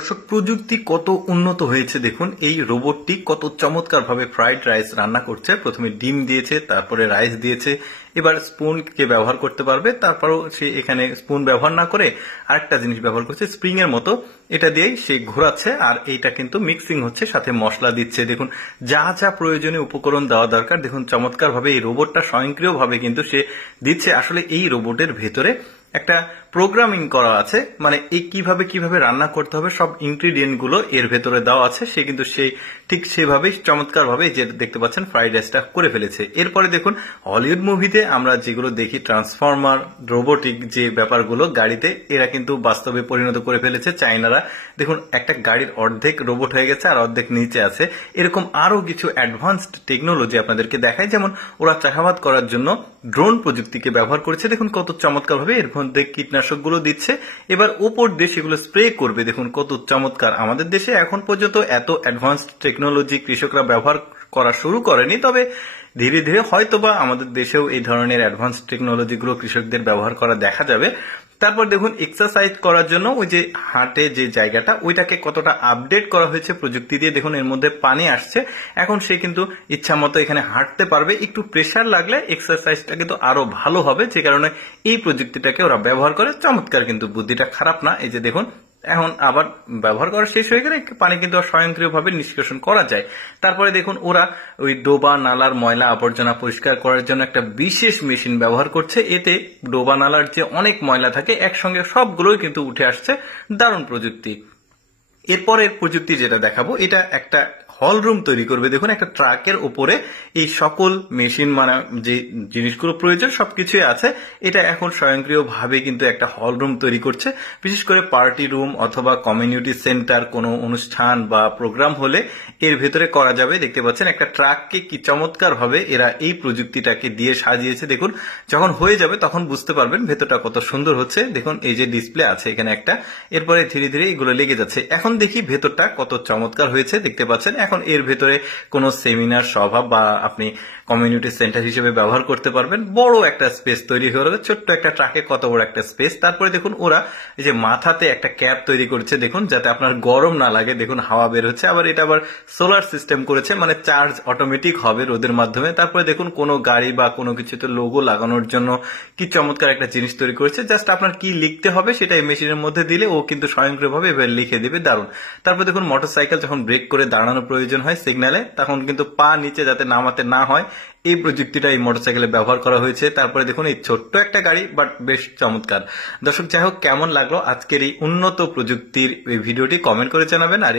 দর্শক প্রযুক্তি কত উন্নত হয়েছে দেখুন। এই রোবটটি কত চমৎকার ভাবে ফ্রাইড রাইস রান্না করছে। প্রথমে ডিম দিয়েছে, তারপরে রাইস দিয়েছে, এবার স্পুন কে ব্যবহার করতে পারবে। তারপরও সে এখানে স্পুন ব্যবহার না করে আরেকটা জিনিস ব্যবহার করছে, স্প্রিং এর মতো। এটা দিয়েই সে ঘোরাচ্ছে আর এইটা কিন্তু মিক্সিং হচ্ছে, সাথে মশলা দিচ্ছে। দেখুন যা যা প্রয়োজনীয় উপকরণ দেওয়া দরকার দেখুন চমৎকার ভাবে এই রোবটটা স্বয়ংক্রিয় ভাবে কিন্তু সে দিচ্ছে। আসলে এই রোবটের ভেতরে একটা প্রোগ্রামিং করা আছে, মানে এই কিভাবে কিভাবে রান্না করতে হবে সব ইনগ্রিডিয়েন্ট গুলো এর ভেতরে দেওয়া আছে। সে কিন্তু সেই ঠিক সেভাবেই চমৎকার ভাবে যে দেখতে পাচ্ছেন ফ্রাইড রাইসটা করে ফেলেছে। এরপরে দেখুন হলিউড মুভিতে আমরা যেগুলো দেখি ট্রান্সফরমার রোবোটিক যে ব্যাপারগুলো গাড়িতে, এরা কিন্তু বাস্তবে পরিণত করে ফেলেছে চাইনারা। দেখুন একটা গাড়ির অর্ধেক রোবট হয়ে গেছে আর অর্ধেক নিচে আছে। এরকম আরো কিছু অ্যাডভান্সড টেকনোলজি আপনাদেরকে দেখায়, যেমন ওরা চাষাবাদ করার জন্য ড্রোন প্রযুক্তিকে ব্যবহার করেছে। দেখুন কত চমৎকার ভাবে এর মধ্যে কীটনাশকগুলো দিচ্ছে, এবার উপর দিয়ে সেগুলো স্প্রে করবে। দেখুন কত চমৎকার। আমাদের দেশে এখন পর্যন্ত এত অ্যাডভান্সড টেকনোলজি কৃষকরা ব্যবহার করা শুরু করেনি, তবে ধীরে ধীরে হয়তোবা আমাদের দেশেও এই ধরনের অ্যাডভান্স টেকনোলজিগুলো কৃষকদের ব্যবহার করা দেখা যাবে। তারপর দেখুন এক্সারসাইজ করার জন্য ওই যে হাঁটে যে জায়গাটা, ওইটাকে কতটা আপডেট করা হয়েছে প্রযুক্তি দিয়ে। দেখুন এর মধ্যে পানি আসছে, এখন সে কিন্তু ইচ্ছা মতো এখানে হাঁটতে পারবে। একটু প্রেসার লাগলে এক্সারসাইজটা কিন্তু আরো ভালো হবে, যে কারণে এই প্রযুক্তিটাকে ওরা ব্যবহার করে। চমৎকার, কিন্তু বুদ্ধিটা খারাপ না। এই যে দেখুন এখন আবার ব্যবহার করা শেষ হয়ে গেলে পানি কিন্তু স্বয়ংক্রিয়ভাবে নিষ্কাশন করা যায়। তারপরে দেখুন ওরা ওই ডোবা নালার ময়লা আবর্জনা পরিষ্কার করার জন্য একটা বিশেষ মেশিন ব্যবহার করছে। এতে ডোবা নালার যে অনেক ময়লা থাকে একসঙ্গে সবগুলোই কিন্তু উঠে আসছে। দারুণ প্রযুক্তি। এরপরের প্রযুক্তি যেটা দেখাবো, এটা একটা হল রুম তৈরি করবে। দেখুন একটা ট্রাকের উপরে এই সকল মেশিন, মানে যে জিনিসগুলো প্রয়োজন সবকিছুই আছে। এটা এখন স্বয়ংক্রিয়ভাবে কিন্তু একটা হল রুম তৈরি করছে। বিশেষ করে পার্টি রুম অথবা কমিউনিটি সেন্টার, কোনো অনুষ্ঠান বা প্রোগ্রাম হলে এর ভেতরে করা যাবে। দেখতে পাচ্ছেন একটা ট্রাককে কি চমৎকার ভাবে এরা এই প্রযুক্তিটাকে দিয়ে সাজিয়েছে। দেখুন যখন হয়ে যাবে তখন বুঝতে পারবেন ভেতরটা কত সুন্দর হচ্ছে। দেখুন এই যে ডিসপ্লে আছে এখানে একটা, এরপরে ধীরে ধীরে এগুলো লেগে যাচ্ছে। এখন দেখি ভেতরটা কত চমৎকার হয়েছে। দেখতে পাচ্ছেন এখন এর ভেতরে কোনো সেমিনার সভা বা আপনি কমিউনিটি সেন্টার হিসেবে ব্যবহার করতে পারবেন। বড় একটা স্পেস তৈরি হয়ে যাবে। ছোট্ট একটা ট্রাকে কত বড় একটা স্পেস। তারপরে দেখুন ওরা এই যে মাথাতে একটা ক্যাপ তৈরি করেছে, দেখুন যাতে আপনার গরম না লাগে। দেখুন হাওয়া বের হচ্ছে। আবার এটা আবার সোলার সিস্টেম করেছে, মানে চার্জ অটোমেটিক হবে রোদের মাধ্যমে। তারপরে দেখুন কোনো গাড়ি বা কোনো কিছুতে লোগো লাগানোর জন্য কি চমৎকার একটা জিনিস তৈরি করেছে। জাস্ট আপনার কি লিখতে হবে সেটা এই মেশিনের মধ্যে দিলে ও কিন্তু স্বয়ংক্রিয়ভাবে এবার লিখে দিবে। দারুণ। তারপর দেখুন মোটরসাইকেল যখন ব্রেক করে দাঁড়ানোর প্রয়োজন হয় সিগন্যালে, তখন কিন্তু পা নিচে যাতে নামাতে না হয় এই প্রযুক্তিটা এই মোটরসাইকেলে ব্যবহার করা হয়েছে। তারপরে দেখুন এই ছোট্ট একটা গাড়ি, বাট বেশ চমৎকার। দর্শক যাই হোক, কেমন লাগলো আজকের এই উন্নত প্রযুক্তির এই ভিডিওটি কমেন্ট করে জানাবেন। আর